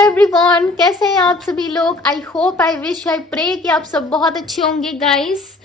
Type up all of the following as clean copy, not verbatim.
Everyone, कैसे हैं आप सभी लोग। I hope, I wish, I pray कि आप सब बहुत अच्छे होंगे गाइस।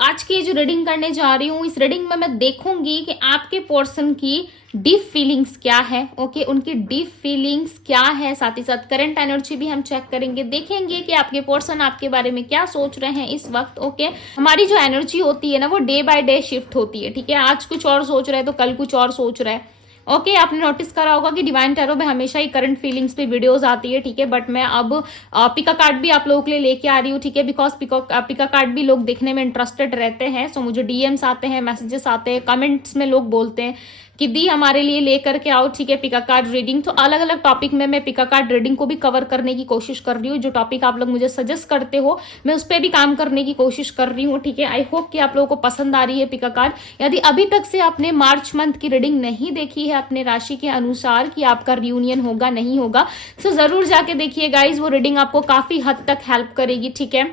आज की जो रीडिंग करने जा रही हूँ, इस रीडिंग में मैं देखूंगी कि आपके पर्सन की डीप फीलिंग्स क्या है। ओके, उनकी डीप फीलिंग्स क्या है, साथ ही साथ करंट एनर्जी भी हम चेक करेंगे, देखेंगे कि आपके पर्सन आपके बारे में क्या सोच रहे हैं इस वक्त। ओके, हमारी जो एनर्जी होती है ना, वो डे बाय डे शिफ्ट होती है। ठीक है, आज कुछ और सोच रहे हैं तो कल कुछ और सोच रहे हैं। ओके, आपने नोटिस करा होगा कि डिवाइन टैरो में हमेशा ही करंट फीलिंग्स पे वीडियोस आती है। ठीक है, बट मैं अब पिका कार्ड भी आप लोगों के लिए लेके आ रही हूँ। ठीक है, बिकॉज पिका कार्ड भी लोग देखने में इंटरेस्टेड रहते हैं। सो मुझे डीएम्स आते हैं, मैसेजेस आते हैं, कमेंट्स में लोग बोलते हैं कि दी हमारे लिए लेकर के आओ। ठीक है, पिका कार्ड रीडिंग। तो अलग अलग टॉपिक में मैं पिका कार्ड रीडिंग को भी कवर करने की कोशिश कर रही हूँ। जो टॉपिक आप लोग मुझे सजेस्ट करते हो, मैं उस पर भी काम करने की कोशिश कर रही हूँ। ठीक है, आई होप कि आप लोगों को पसंद आ रही है पिका कार्ड। यदि अभी तक से आपने मार्च मंथ की रीडिंग नहीं देखी है अपने राशि के अनुसार कि आपका रियूनियन होगा नहीं होगा, तो जरूर जाके देखिए गाइज। वो रीडिंग आपको काफी हद तक हेल्प करेगी। ठीक है,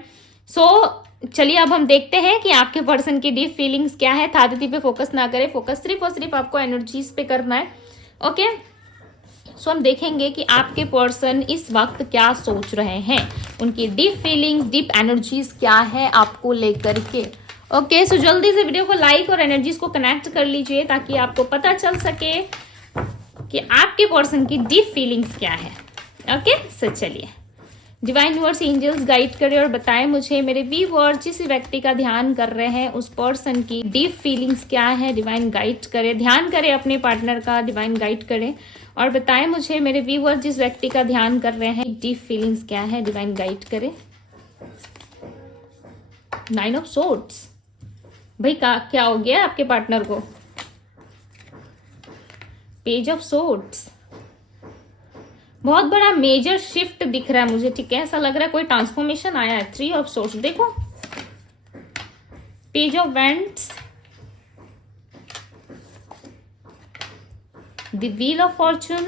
चलिए अब हम देखते हैं कि आपके पर्सन की डीप फीलिंग्स क्या है। थादिति पे फोकस ना करें, फोकस सिर्फ और सिर्फ आपको एनर्जीज पे करना है। ओके, हम देखेंगे कि आपके पर्सन इस वक्त क्या सोच रहे हैं, उनकी डीप फीलिंग्स, डीप एनर्जीज क्या है आपको लेकर के। ओके, जल्दी से वीडियो को लाइक और एनर्जीज को कनेक्ट कर लीजिए ताकि आपको पता चल सके कि आपके पर्सन की डीप फीलिंग्स क्या है। ओके, चलिए डिवाइन यूनिवर्स एंजल्स गाइड करें और बताएं मुझे, मेरे व्यूअर जिस व्यक्ति का ध्यान कर रहे हैं उस पर्सन की डीप फीलिंग्स क्या है। डिवाइन गाइड करें, ध्यान करें अपने पार्टनर का, डिवाइन गाइड करें और बताएं मुझे, मेरे व्यूअर जिस व्यक्ति का ध्यान कर रहे हैं डीप फीलिंग्स क्या है। डिवाइन गाइड करें। 9 ऑफ सोर्ड्स, भाई क्या हो गया आपके पार्टनर को। पेज ऑफ सोर्ड्स, बहुत बड़ा मेजर शिफ्ट दिख रहा है मुझे। ठीक है, ऐसा लग रहा है कोई ट्रांसफॉर्मेशन आया है। 3 ऑफ सोर्ड्स, देखो page of vents, the wheel of Fortune,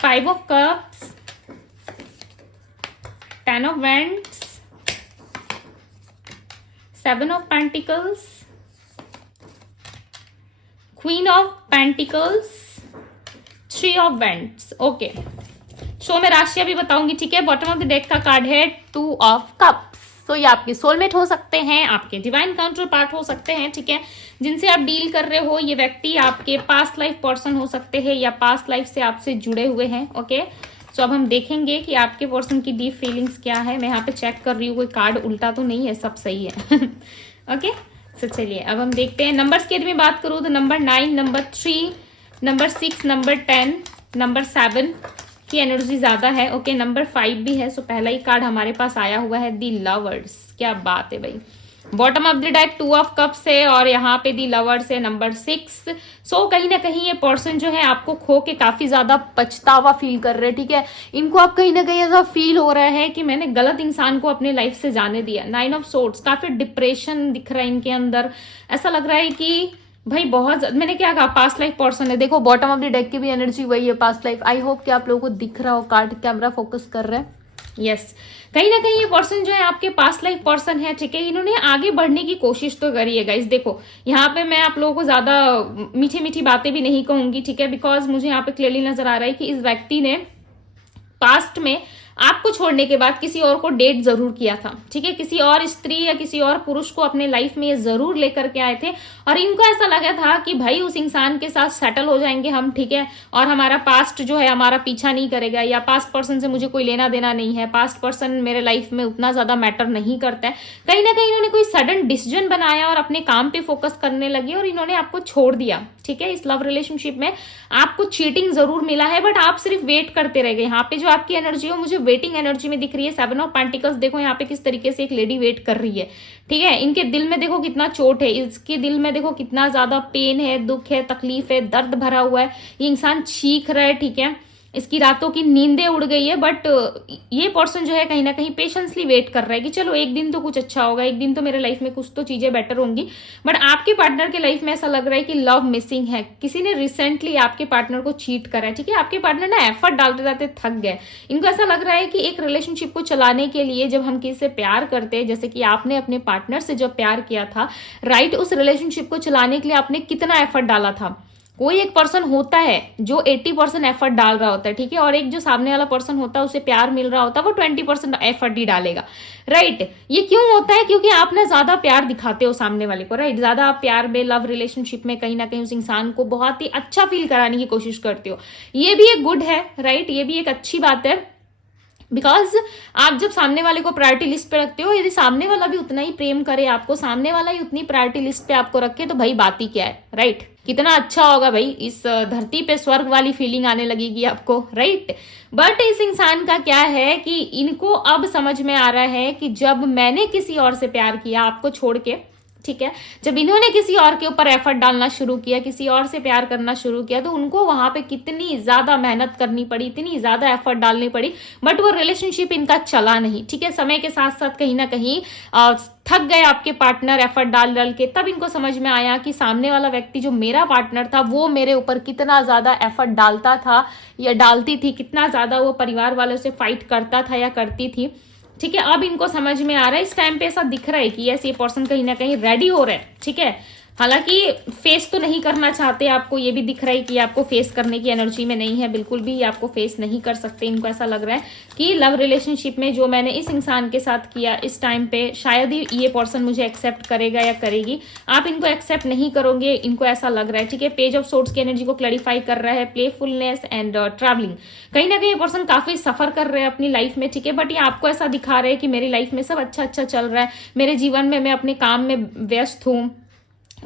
5 of cups, 10 of vents, 7 of pentacles, queen of pentacles, 3 of vents. Okay, मैं राशियां भी बताऊंगी। ठीक है, बॉटम ऑफ द डेक का कार्ड है 2 ऑफ कप्स। ये आपके सोलमेट हो सकते हैं, आपके डिवाइन काउंटर पार्ट हो सकते हैं। ठीक है, जिनसे आप डील कर रहे हो, ये व्यक्ति आपके पास्ट लाइफ पर्सन हो सकते हैं या पास्ट लाइफ से आपसे जुड़े हुए हैं। ओके, अब हम देखेंगे कि आपके पर्सन की डीप फीलिंग्स क्या है। मैं यहाँ पे चेक कर रही हूँ, कोई कार्ड उल्टा तो नहीं है, सब सही है। ओके, चलिए अब हम देखते हैं। नंबर्स की यदि मैं बात करूँ तो number 9, number 3, number 6, number 10, number 7 की एनर्जी ज्यादा है। ओके, नंबर 5 भी है। पहला ही कार्ड हमारे पास आया हुआ है दी लवर्स। क्या बात है भाई, bottom of the deck 2 of cups है और यहाँ पे दी लवर्स है नंबर 6। कहीं ना कहीं ये पर्सन जो है आपको खो के काफी ज्यादा पछतावा फील कर रहे हैं। ठीक है, इनको आप कहीं ना कहीं ऐसा फील हो रहा है कि मैंने गलत इंसान को अपने लाइफ से जाने दिया। 9 ऑफ सोर्ड्स, काफी डिप्रेशन दिख रहा है इनके अंदर। ऐसा लग रहा है कि भाई बहुत, मैंने क्या कहा, पास्ट लाइफ पर्सन है। देखो बॉटम ऑफ द डेक की भी एनर्जी वही है, पास्ट लाइफ। आई होप कि आप लोगों को दिख रहा हो, कार्ड कैमरा फोकस कर रहा है। यस, कहीं ना कहीं ये पर्सन जो है आपके पास्ट लाइफ पर्सन है। ठीक है, इन्होंने आगे बढ़ने की कोशिश तो करी है गाइस। देखो यहाँ पे मैं आप लोगों को ज्यादा मीठी मीठी बातें भी नहीं कहूंगी। ठीक है, बिकॉज मुझे यहाँ पे क्लियरली नजर आ रहा है कि इस व्यक्ति ने पास्ट में आपको छोड़ने के बाद किसी और को डेट जरूर किया था। ठीक है, किसी और स्त्री या किसी और पुरुष को अपने लाइफ में ये जरूर लेकर के आए थे और इनको ऐसा लगा था कि भाई उस इंसान के साथ सेटल हो जाएंगे हम। ठीक है, और हमारा पास्ट जो है हमारा पीछा नहीं करेगा, या पास्ट पर्सन से मुझे कोई लेना देना नहीं है, पास्ट पर्सन मेरे लाइफ में उतना ज्यादा मैटर नहीं करता है। कहीं ना कहीं इन्होंने कोई सडन डिसीजन बनाया और अपने काम पे फोकस करने लगे और इन्होंने आपको छोड़ दिया। ठीक है, इस लव रिलेशनशिप में आपको चीटिंग जरूर मिला है, बट आप सिर्फ वेट करते रह गए। यहाँ पे जो आपकी एनर्जी हो मुझे वेटिंग एनर्जी में दिख रही है। 7 ऑफ पेंटिकल्स, देखो यहाँ पे किस तरीके से एक लेडी वेट कर रही है। ठीक है, इनके दिल में देखो कितना चोट है, इसके दिल में देखो कितना ज्यादा पेन है, दुख है, तकलीफ है, दर्द भरा हुआ है। ये इंसान चीख रहा है। ठीक है, इसकी रातों की नींदें उड़ गई है, बट ये पर्सन जो है कहीं ना कहीं पेशेंसली वेट कर रहा है कि चलो एक दिन तो कुछ अच्छा होगा, एक दिन तो मेरे लाइफ में कुछ तो चीजें बेटर होंगी। बट आपके पार्टनर के लाइफ में ऐसा लग रहा है कि लव मिसिंग है, किसी ने रिसेंटली आपके पार्टनर को चीट करा है। ठीक है, आपके पार्टनर ना एफर्ट डालते डालते थक गए। इनको ऐसा लग रहा है कि एक रिलेशनशिप को चलाने के लिए जब हम किसी से प्यार करते हैं, जैसे कि आपने अपने पार्टनर से जब प्यार किया था, राइट, उस रिलेशनशिप को चलाने के लिए आपने कितना एफर्ट डाला था। कोई एक पर्सन होता है जो 80% एफर्ट डाल रहा होता है, ठीक है, और एक जो सामने वाला पर्सन होता है उसे प्यार मिल रहा होता है वो 20% एफर्ट ही डालेगा, राइट। ये क्यों होता है? क्योंकि आप ना ज्यादा प्यार दिखाते हो सामने वाले को, राइट। ज्यादा आप प्यार में, लव रिलेशनशिप में कहीं ना कहीं उस इंसान को बहुत ही अच्छा फील कराने की कोशिश करते हो। ये भी एक गुड है, राइट, ये भी एक अच्छी बात है, बिकॉज आप जब सामने वाले को प्रायोरिटी लिस्ट पे रखते हो, यदि सामने वाला भी उतना ही प्रेम करे आपको, सामने वाला ही उतनी प्रायोरिटी लिस्ट पे आपको रखे, तो भाई बात ही क्या है, राइट। कितना अच्छा होगा भाई, इस धरती पे स्वर्ग वाली फीलिंग आने लगेगी आपको, राइट। बट इस इंसान का क्या है कि इनको अब समझ में आ रहा है कि जब मैंने किसी और से प्यार किया आपको छोड़ के, ठीक है, जब इन्होंने किसी और के ऊपर एफर्ट डालना शुरू किया, किसी और से प्यार करना शुरू किया, तो उनको वहां पे कितनी ज्यादा मेहनत करनी पड़ी, इतनी ज्यादा एफर्ट डालनी पड़ी, बट वो रिलेशनशिप इनका चला नहीं, ठीक है। समय के साथ साथ कहीं ना कहीं थक गए आपके पार्टनर एफर्ट डाल डाल के, तब इनको समझ में आया कि सामने वाला व्यक्ति जो मेरा पार्टनर था वो मेरे ऊपर कितना ज्यादा एफर्ट डालता था या डालती थी, कितना ज्यादा वो परिवार वालों से फाइट करता था या करती थी, ठीक है। अब इनको समझ में आ रहा है, इस टाइम पे ऐसा दिख रहा है कि यस, ये पर्सन कहीं ना कहीं रेडी हो रहा है, ठीक है। हालांकि फेस तो नहीं करना चाहते, आपको ये भी दिख रहा है कि आपको फेस करने की एनर्जी में नहीं है, बिल्कुल भी आपको फेस नहीं कर सकते। इनको ऐसा लग रहा है कि लव रिलेशनशिप में जो मैंने इस इंसान के साथ किया, इस टाइम पे शायद ही ये पर्सन मुझे एक्सेप्ट करेगा या करेगी। आप इनको एक्सेप्ट नहीं करोगे, इनको ऐसा लग रहा है, ठीक है। पेज ऑफ सोर्ड्स की एनर्जी को क्लैरिफाई कर रहा है, प्लेफुलनेस एंड ट्रैवलिंग। कहीं ना कहीं ये पर्सन काफी सफर कर रहे हैं अपनी लाइफ में, ठीक है, बट ये आपको ऐसा दिखा रहे हैं कि मेरी लाइफ में सब अच्छा अच्छा चल रहा है, मेरे जीवन में मैं अपने काम में व्यस्त हूँ,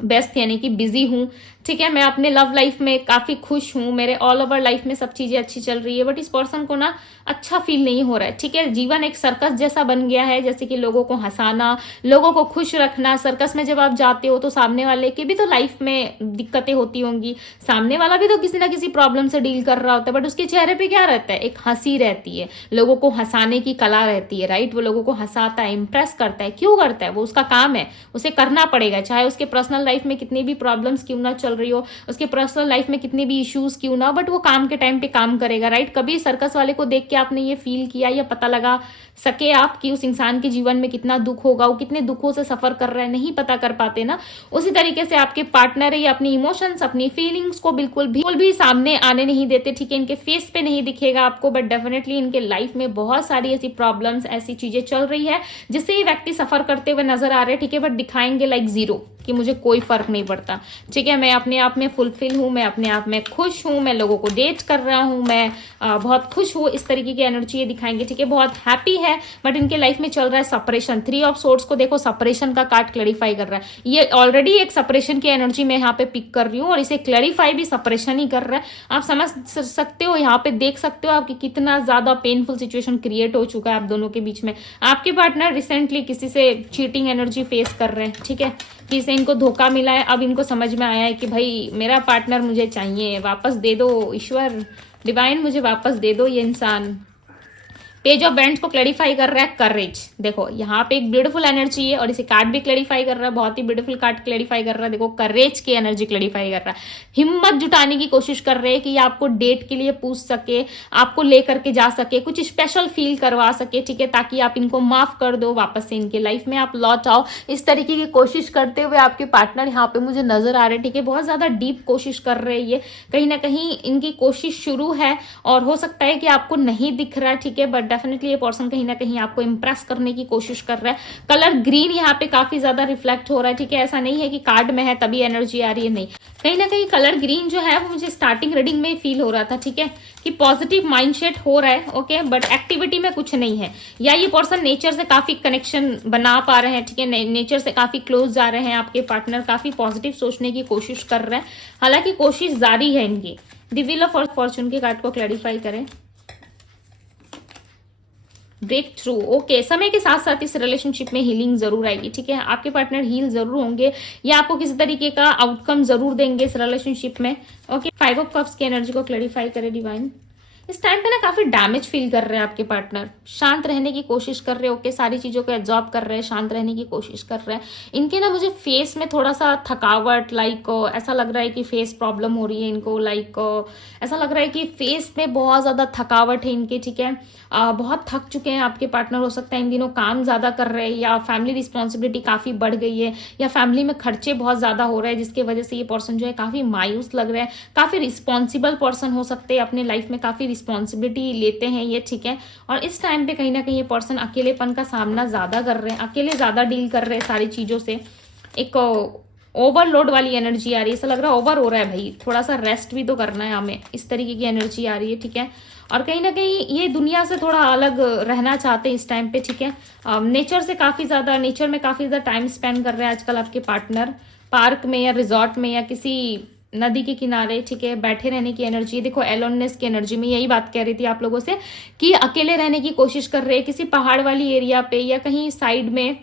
बेस्ट यानी कि बिजी हूँ, ठीक है, मैं अपने लव लाइफ में काफी खुश हूँ, मेरे ऑल ओवर लाइफ में सब चीजें अच्छी चल रही है, बट इस पर्सन को ना अच्छा फील नहीं हो रहा है, ठीक है। जीवन एक सर्कस जैसा बन गया है, जैसे कि लोगों को हंसाना, लोगों को खुश रखना। सर्कस में जब आप जाते हो तो सामने वाले की भी तो लाइफ में दिक्कतें होती होंगी, सामने वाला भी तो किसी ना किसी प्रॉब्लम से डील कर रहा होता है, बट उसके चेहरे पे क्या रहता है? एक हंसी रहती है, लोगों को हंसाने की कला रहती है, राइट। वो लोगों को हंसाता है, इंप्रेस करता है। क्यों करता है? वो उसका काम है, उसे करना पड़ेगा, चाहे उसके पर्सनल लाइफ में कितनी भी प्रॉब्लम्स क्यों ना चल रही हो, उसके पर्सनल लाइफ में कितने भी इश्यूज क्यों ना, बट वो काम के टाइम पे काम करेगा, राइट। कभी सर्कस वाले को देख के आपने ये फील किया या पता लगा सके आप कि उस इंसान के जीवन में कितना दुख होगा, वो कितने दुखों से सफर कर रहा है? नहीं पता कर पाते ना। उसी तरीके से आपके पार्टनर है, अपनी इमोशंस, अपनी फीलिंग्स को बिल्कुल भी सामने आने नहीं देते, ठीक है। इनके फेस पे नहीं दिखेगा आपको, बट डेफिनेटली इनके लाइफ में बहुत सारी ऐसी प्रॉब्लम्स, ऐसी चीजें चल रही है जिससे ये व्यक्ति सफर करते हुए नजर आ रहे हैं, ठीक है, बट दिखाएंगे लाइक जीरो, कि मुझे कोई फर्क नहीं पड़ता, ठीक है, मैं अपने आप में फुलफिल हूं, मैं अपने आप में खुश हूं, मैं लोगों को डेट कर रहा हूं, मैं बहुत खुश हूं, इस तरीके की एनर्जी ये दिखाएंगे, ठीक है। बहुत हैप्पी है, बट इनके लाइफ में चल रहा है सपरेशन। 3 ऑफ सोर्ड्स को देखो, सपरेशन का कार्ड क्लैरिफाई कर रहा है। ये ऑलरेडी एक सपरेशन की एनर्जी मैं यहाँ पे पिक कर रही हूँ, और इसे क्लैरिफाई भी सपरेशन ही कर रहा है। आप समझ सकते हो, यहाँ पे देख सकते हो आपकी कितना ज्यादा पेनफुल सिचुएशन क्रिएट हो चुका है आप दोनों के बीच में। आपके पार्टनर रिसेंटली किसी से चीटिंग एनर्जी फेस कर रहे हैं, ठीक है, किसी इनको धोखा मिला है। अब इनको समझ में आया है कि भाई मेरा पार्टनर मुझे चाहिए, वापस दे दो ईश्वर, डिवाइन, मुझे वापस दे दो ये इंसान। पेज ऑफ बैंड्स को क्लैरिफाई कर रहा है करेज। देखो यहाँ पे एक ब्यूटीफुल एनर्जी है, और इसे कार्ड भी क्लैरिफाई कर रहा है, बहुत ही ब्यूटीफुल कार्ड क्लैरिफाई कर रहा है। देखो करेज की एनर्जी क्लैरिफाई कर रहा है, हिम्मत जुटाने की कोशिश कर रहे हैं कि आपको डेट के लिए पूछ सके, आपको लेकर के जा सके, कुछ स्पेशल फील करवा सके, ठीक है, ताकि आप इनको माफ कर दो, वापस से इनके लाइफ में आप लौट आओ। इस तरीके की कोशिश करते हुए आपके पार्टनर यहाँ पे मुझे नजर आ रहे हैं, ठीक है, बहुत ज्यादा डीप कोशिश कर रहे हैं ये। कहीं ना कहीं इनकी कोशिश शुरू है, और हो सकता है कि आपको नहीं दिख रहा है, ठीक है, बट डेफिनेटली ये पर्सन कहीं ना कहीं आपको इंप्रेस करने की कोशिश कर रहा है। कलर ग्रीन यहाँ पे काफी ज्यादा रिफ्लेक्ट हो रहा है, ठीक है, ऐसा नहीं है कि कार्ड में है तभी एनर्जी आ रही है, नहीं, कहीं ना कहीं कलर ग्रीन जो है वो मुझे स्टार्टिंग रीडिंग में फील हो रहा था, ठीक है, कि पॉजिटिव माइंडसेट हो रहा है, ओके, बट एक्टिविटी में कुछ नहीं है। या ये पर्सन नेचर से काफी कनेक्शन बना पा रहे हैं, ठीक है, नेचर से काफी क्लोज जा रहे हैं, आपके पार्टनर काफी पॉजिटिव सोचने की कोशिश कर रहे हैं, हालांकि कोशिश जारी है इनकी। द व्हील ऑफ फॉर्चून के कार्ड को क्लैरिफाई करें। ब्रेक थ्रू, ओके, समय के साथ साथ इस रिलेशनशिप में हीलिंग जरूर आएगी, ठीक है, आपके पार्टनर हील जरूर होंगे, या आपको किसी तरीके का आउटकम जरूर देंगे इस रिलेशनशिप में, ओके। 5 ऑफ कप्स की एनर्जी को क्लैरिफाई करें डिवाइन। इस टाइम पे ना काफी डैमेज फील कर रहे हैं आपके पार्टनर, शांत रहने की कोशिश कर रहे हैं, ओके सारी चीजों को एब्जॉर्ब कर रहे हैं, शांत रहने की कोशिश कर रहे हैं। इनके ना मुझे फेस में थोड़ा सा थकावट, लाइक ऐसा लग रहा है कि फेस प्रॉब्लम हो रही है इनको, लाइक ऐसा लग रहा है कि फेस में बहुत ज्यादा थकावट है इनके, ठीक है। बहुत थक चुके हैं आपके पार्टनर, हो सकता है इन दिनों काम ज्यादा कर रहे हैं, या फैमिली रिस्पॉन्सिबिलिटी काफी बढ़ गई है, या फैमिली में खर्चे बहुत ज्यादा हो रहे हैं, जिसकी वजह से ये पर्सन जो है काफी मायूस लग रहा है। काफी रिस्पॉन्सिबल पर्सन हो सकते हैं, अपने लाइफ में काफी रिस्पॉन्सिबिलिटी लेते हैं ये, ठीक है। और इस टाइम पे कहीं ना कहीं ये पर्सन अकेलेपन का सामना ज्यादा कर रहे हैं, अकेले ज्यादा डील कर रहे हैं सारी चीजों से। एक ओवरलोड वाली एनर्जी आ रही है, ऐसा लग रहा है ओवर हो रहा है भाई, थोड़ा सा रेस्ट भी तो करना है हमें, इस तरीके की एनर्जी आ रही है, ठीक है। और कहीं ना कहीं ये दुनिया से थोड़ा अलग रहना चाहते हैं इस टाइम पे, ठीक है। नेचर से काफी ज्यादा, नेचर में काफी ज्यादा टाइम स्पेंड कर रहे हैं आजकल आपके पार्टनर, पार्क में या रिजॉर्ट में या किसी नदी के किनारे, ठीक है, बैठे रहने की एनर्जी। देखो एलोननेस की एनर्जी में यही बात कह रही थी आप लोगों से कि अकेले रहने की कोशिश कर रहे हैं किसी पहाड़ वाली एरिया पे या कहीं साइड में,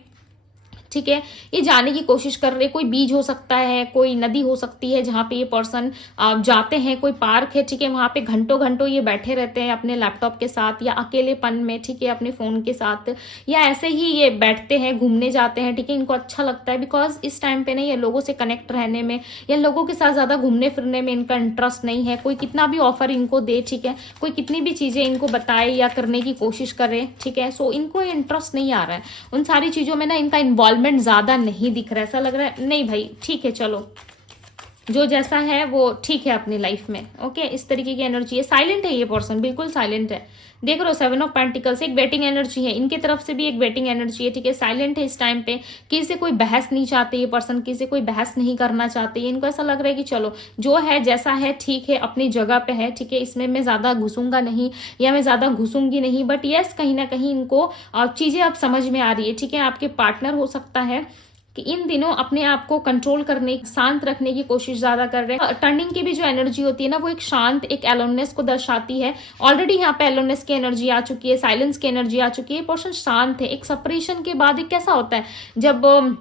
ठीक है। ये जाने की कोशिश कर रहे, कोई बीच हो सकता है, कोई नदी हो सकती है जहाँ पे ये पर्सन जाते हैं, कोई पार्क है, ठीक है, वहां पे घंटों घंटों ये बैठे रहते हैं अपने लैपटॉप के साथ या अकेलेपन में, ठीक है, अपने फोन के साथ, या ऐसे ही ये बैठते हैं, घूमने जाते हैं, ठीक है। इनको अच्छा लगता है बिकॉज इस टाइम पे नहीं, ये लोगों से कनेक्ट रहने में या लोगों के साथ ज्यादा घूमने फिरने में इनका इंटरेस्ट नहीं है। कोई कितना भी ऑफर इनको दे, ठीक है, कोई कितनी भी चीजें इनको बताए या करने की कोशिश करे, ठीक है, सो इनको इंटरेस्ट नहीं आ रहा है उन सारी चीजों में ना, इनका इन्वॉल्वमेंट ज्यादा नहीं दिख रहा है। ऐसा लग रहा है नहीं भाई ठीक है, चलो जो जैसा है वो ठीक है अपनी लाइफ में, ओके। इस तरीके की एनर्जी है, साइलेंट है ये पर्सन, बिल्कुल साइलेंट है। देख रहे हो 7 ऑफ पेंटिकल्स, एक वेटिंग एनर्जी है, इनके तरफ से भी एक वेटिंग एनर्जी है, ठीक है। साइलेंट है इस टाइम पे, किसी से कोई बहस नहीं चाहते ये पर्सन, किसी से कोई बहस नहीं करना चाहते। इनको ऐसा लग रहा है कि चलो जो है जैसा है ठीक है, अपनी जगह पे है, ठीक है, इसमें मैं ज्यादा घुसूंगा नहीं या मैं ज्यादा घुसूंगी नहीं। बट यस कहीं ना कहीं इनको चीजें अब समझ में आ रही है, ठीक है। आपके पार्टनर हो सकता है कि इन दिनों अपने आप को कंट्रोल करने, शांत रखने की कोशिश ज्यादा कर रहे हैं। टर्निंग की भी जो एनर्जी होती है ना, वो एक शांत, एक एलोननेस को दर्शाती है। ऑलरेडी यहाँ पे एलोननेस की एनर्जी आ चुकी है, साइलेंस की एनर्जी आ चुकी है, पर्सन शांत है। एक सेपरेशन के बाद एक कैसा होता है जब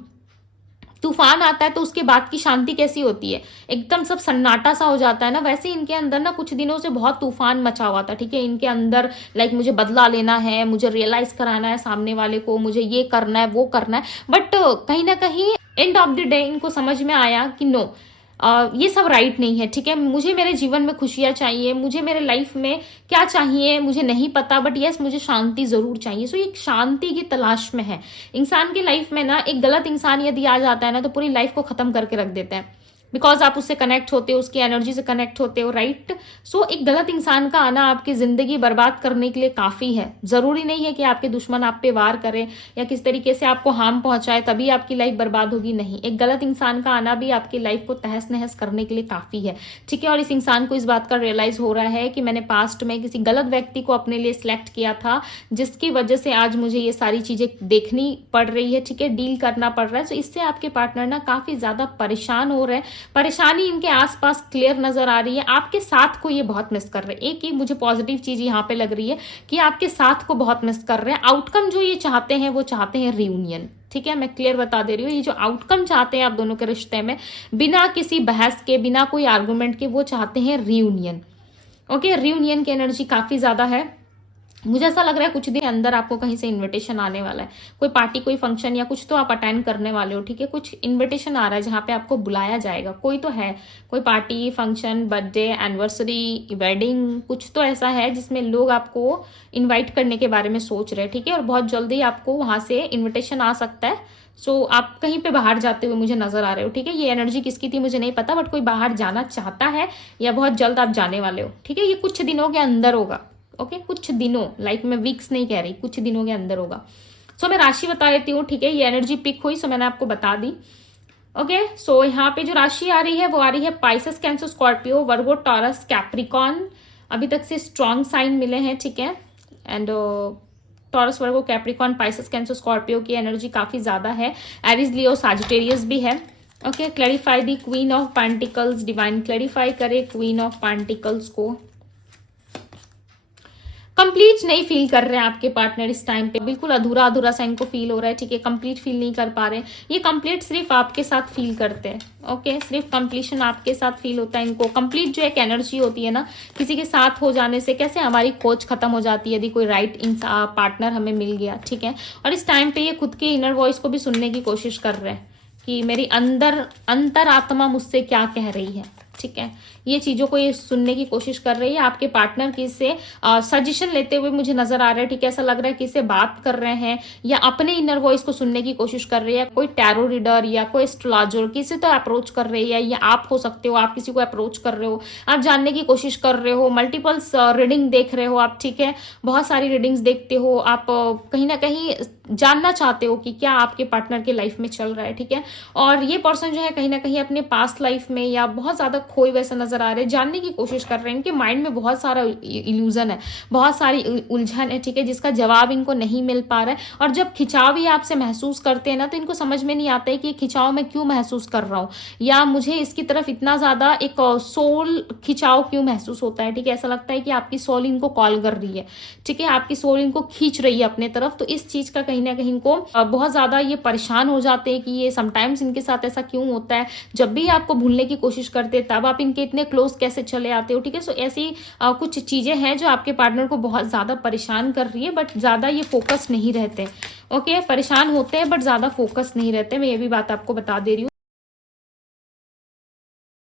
तूफान आता है तो उसके बाद की शांति कैसी होती है, एकदम सब सन्नाटा सा हो जाता है ना, वैसे इनके अंदर ना कुछ दिनों से बहुत तूफान मचा हुआ था, ठीक है। इनके अंदर लाइक मुझे बदला लेना है, मुझे रियलाइज कराना है सामने वाले को, मुझे ये करना है वो करना है। बट कहीं ना कहीं एंड ऑफ द डे इनको समझ में आया कि नो, ये सब राइट नहीं है, ठीक है। मुझे मेरे जीवन में खुशियां चाहिए, मुझे मेरे लाइफ में क्या चाहिए मुझे नहीं पता, बट यस मुझे शांति जरूर चाहिए। सो एक शांति की तलाश में है इंसान की लाइफ में ना। एक गलत इंसान यदि आ जाता है ना तो पूरी लाइफ को खत्म करके रख देता है, बिकॉज आप उससे कनेक्ट होते हो, उसकी एनर्जी से कनेक्ट होते हो, राइट। सो एक गलत इंसान का आना आपकी जिंदगी बर्बाद करने के लिए काफी है। जरूरी नहीं है कि आपके दुश्मन आप पे वार करें या किस तरीके से आपको हार्म पहुंचाए तभी आपकी लाइफ बर्बाद होगी, नहीं। एक गलत इंसान का आना भी आपकी लाइफ को तहस नहस करने के लिए काफी है, ठीक है। और इस इंसान को इस बात का रियलाइज हो रहा है कि मैंने पास्ट में किसी गलत व्यक्ति को अपने लिए सिलेक्ट किया था, जिसकी वजह से आज मुझे ये सारी चीजें देखनी पड़ रही है, ठीक है, डील करना पड़ रहा है। तो इससे आपके पार्टनर ना काफी ज्यादा परेशान हो रहे हैं, परेशानी इनके आसपास क्लियर नजर आ रही है। आपके साथ को ये बहुत मिस कर रहे हैं। एक ही मुझे पॉजिटिव चीज यहाँ पे लग रही है कि आपके साथ को बहुत मिस कर रहे हैं। आउटकम जो ये चाहते हैं वो चाहते हैं रियूनियन, ठीक है। मैं क्लियर बता दे रही हूँ, ये जो आउटकम चाहते हैं आप दोनों के रिश्ते में, बिना किसी बहस के, बिना कोई आर्गुमेंट के, वो चाहते हैं रियूनियन, ओके। रियूनियन की एनर्जी काफी ज्यादा है। मुझे ऐसा लग रहा है कुछ दिन अंदर आपको कहीं से इनविटेशन आने वाला है, कोई पार्टी, कोई फंक्शन या कुछ तो आप अटेंड करने वाले हो, ठीक है। कुछ इनविटेशन आ रहा है जहाँ पे आपको बुलाया जाएगा, कोई तो है, कोई party, function, birthday, anniversary, wedding, कुछ तो ऐसा है जिसमें लोग आपको इन्वाइट करने के बारे में सोच रहे हैं, ठीक है। और बहुत जल्दी आपको वहां से इन्विटेशन आ सकता है। सो आप कहीं पे बाहर जाते हुए मुझे नजर आ रहे हो, ठीक है। ये एनर्जी किसकी थी मुझे नहीं पता, बट कोई बाहर जाना चाहता है या बहुत जल्द आप जाने वाले हो, ठीक है। ये कुछ दिनों के अंदर होगा, ओके, कुछ दिनों, लाइक मैं वीक्स नहीं कह रही, कुछ दिनों के अंदर होगा। सो मैं राशि बता देती हूँ, ठीक है। ये एनर्जी पिक हुई, सो मैंने आपको बता दी, ओके। सो यहाँ पे जो राशि आ रही है वो आ रही है पाइसेस, कैंसर, स्कॉर्पियो, वर्गो, टॉरस, कैप्रिकॉन। अभी तक से स्ट्रॉन्ग साइन मिले हैं, ठीक है। And taurus, Virgo, Capricorn, Pisces, cancer, Scorpio की एनर्जी काफी ज्यादा है। एरिस, लियो, सैजिटेरियस भी है, okay. Clarify the queen of pentacles, divine clarify करे क्वीन ऑफ पेंटिकल्स को। कंप्लीट नहीं फील कर रहे हैं आपके पार्टनर इस टाइम पे, बिल्कुल अधूरा अधूरा सा इनको फील हो रहा है, ठीक है। कंप्लीट फील नहीं कर पा रहे हैं, ये कंप्लीट सिर्फ आपके साथ फील करते हैं, ओके। सिर्फ कंप्लीशन आपके साथ फील होता है इनको। कंप्लीट जो एक एनर्जी होती है ना, किसी के साथ हो जाने से कैसे हमारी खोज खत्म हो जाती है यदि कोई राइट पार्टनर हमें मिल गया, ठीक है। और इस टाइम पे ये खुद के इनर वॉइस को भी सुनने की कोशिश कर रहे हैं कि मेरी अंतरात्मा मुझसे क्या कह रही है, ठीक है। ये चीज़ों को ये सुनने की कोशिश कर रही है। आपके पार्टनर की से सजेशन लेते हुए मुझे नजर आ रहा है, ठीक है। ऐसा लग रहा है कि इससे बात कर रहे हैं या अपने इनर वॉइस को सुनने की कोशिश कर रही है। कोई टैरो रीडर या कोई एस्ट्रोलॉजर किसी तो अप्रोच कर रही है, या आप हो सकते हो, आप किसी को अप्रोच कर रहे हो, आप जानने की कोशिश कर रहे हो, मल्टीपल्स रीडिंग देख रहे हो आप, ठीक है। बहुत सारी रीडिंग्स देखते हो आप, कहीं ना कहीं जानना चाहते हो कि क्या आपके पार्टनर के लाइफ में चल रहा है, ठीक है। और ये पर्सन जो है कहीं ना कहीं अपने पास्ट लाइफ में या बहुत ज्यादा खोए वैसा नजर आ रहे हैं, जानने की कोशिश कर रहे हैं। इनके माइंड में बहुत सारा इल्यूजन है, बहुत सारी उलझन है, ठीक है, जिसका जवाब इनको नहीं मिल पा रहा है। और जब खिंचाव ये आपसे महसूस करते हैं ना, तो इनको समझ में नहीं आता है कि खिंचाव मैं क्यों महसूस कर रहा हूँ, या मुझे इसकी तरफ इतना ज्यादा एक सोल खिंचाव क्यों महसूस होता है, ठीक है। ऐसा लगता है कि आपकी सोल इनको कॉल कर रही है, ठीक है, आपकी सोल इनको खींच रही है अपने तरफ। तो इस चीज का कहीं ना कहीं इनको बहुत ज्यादा ये परेशान हो जाते हैं कि ये समटाइम्स इनके साथ ऐसा क्यों होता है। जब भी आपको भूलने की कोशिश करते हैं तब आप इनके इतने क्लोज कैसे चले आते हो, ठीक है। सो ऐसी कुछ चीजें हैं जो आपके पार्टनर को बहुत ज्यादा परेशान कर रही है, बट ज्यादा ये फोकस नहीं रहते, ओके। परेशान होते हैं बट ज्यादा फोकस नहीं रहते, मैं ये भी बात आपको बता दे रही हूँ।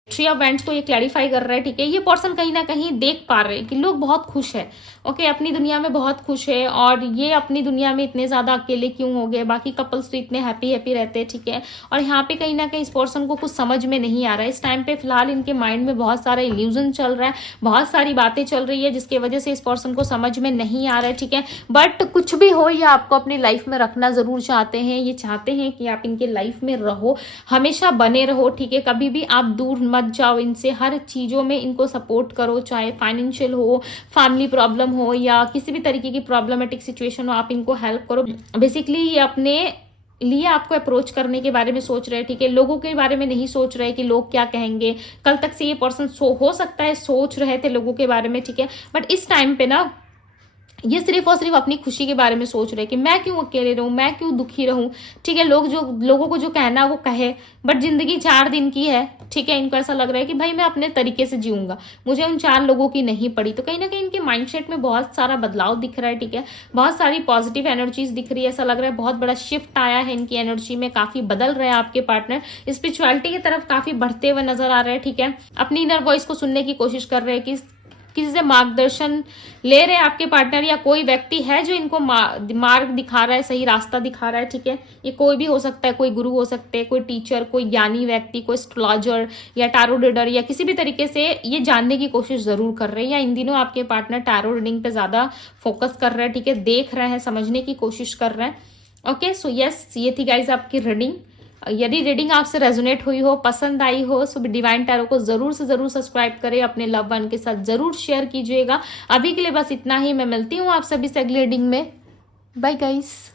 थ्री ऑफ वैंड्स को ये क्लैरिफाई कर रहा है, ठीक है। ये पर्सन कहीं ना कहीं देख पा रहे हैं कि लोग बहुत खुश है, ओके, अपनी दुनिया में बहुत खुश है, और ये अपनी दुनिया में इतने ज्यादा अकेले क्यों हो गए, बाकी कपल्स तो इतने हैप्पी हैप्पी रहते हैं, ठीक है। और यहाँ पे कहीं ना कहीं इस पर्सन को कुछ समझ में नहीं आ रहा है इस टाइम पे। फिलहाल इनके माइंड में बहुत सारा इल्यूजन चल रहा है, बहुत सारी बातें चल रही है, जिसकी वजह से इस पर्सन को समझ में नहीं आ रहा है, ठीक है। बट कुछ भी हो, ये आपको अपनी लाइफ में रखना जरूर चाहते हैं। ये चाहते हैं कि आप इनके लाइफ में रहो, हमेशा बने रहो, ठीक है। कभी भी आप दूर मत जाओ इनसे, हर चीज़ों में इनको सपोर्ट करो, चाहे फाइनेंशियल हो, फैमिली प्रॉब्लम हो, या किसी भी तरीके की प्रॉब्लमेटिक सिचुएशन हो, आप इनको हेल्प करो। बेसिकली ये अपने लिए आपको अप्रोच करने के बारे में सोच रहे हैं, ठीक है। लोगों के बारे में नहीं सोच रहे कि लोग क्या कहेंगे। कल तक से ये पर्सन हो सकता है सोच रहे थे लोगों के बारे में, ठीक है, बट इस टाइम पे ना ये सिर्फ और सिर्फ अपनी खुशी के बारे में सोच रहे कि मैं क्यों अकेले रहूं, मैं क्यों दुखी रहूं, ठीक है। लोगों को जो कहना है वो कहे, बट जिंदगी 4 दिन की है, ठीक है। इनको ऐसा लग रहा है कि भाई मैं अपने तरीके से जीऊंगा, मुझे उन 4 लोगों की नहीं पड़ी। तो कहीं ना कहीं इनके माइंडसेट में बहुत सारा बदलाव दिख रहा है, ठीक है। बहुत सारी पॉजिटिव एनर्जीज दिख रही है, ऐसा लग रहा है बहुत बड़ा शिफ्ट आया है इनकी एनर्जी में, काफी बदल रहे हैं आपके पार्टनर, स्पिरिचुअलिटी की तरफ काफी बढ़ते हुए नजर आ रहे हैं, ठीक है। अपनी इनर वॉइस को सुनने की कोशिश कर रहे हैं कि किसी से मार्गदर्शन ले रहे हैं आपके पार्टनर, या कोई व्यक्ति है जो इनको मार्ग दिखा रहा है, सही रास्ता दिखा रहा है, ठीक है। ये कोई भी हो सकता है, कोई गुरु हो सकते हैं, कोई टीचर, कोई ज्ञानी व्यक्ति, कोई एस्ट्रोलॉजर या टैरो रीडर, या किसी भी तरीके से ये जानने की कोशिश जरूर कर रहे हैं। या इन दिनों आपके पार्टनर टैरो रीडिंग पे ज्यादा फोकस कर रहे हैं, ठीक है, देख रहे हैं, समझने की कोशिश कर रहे हैं, ओके। सो यस, ये थी गाइज आपकी रीडिंग। यदि रीडिंग आपसे रेजोनेट हुई हो, पसंद आई हो, सो डिवाइन टैरो को जरूर से जरूर सब्सक्राइब करें, अपने लव वन के साथ जरूर शेयर कीजिएगा। अभी के लिए बस इतना ही, मैं मिलती हूँ आप सभी से अगली रीडिंग में। Bye guys.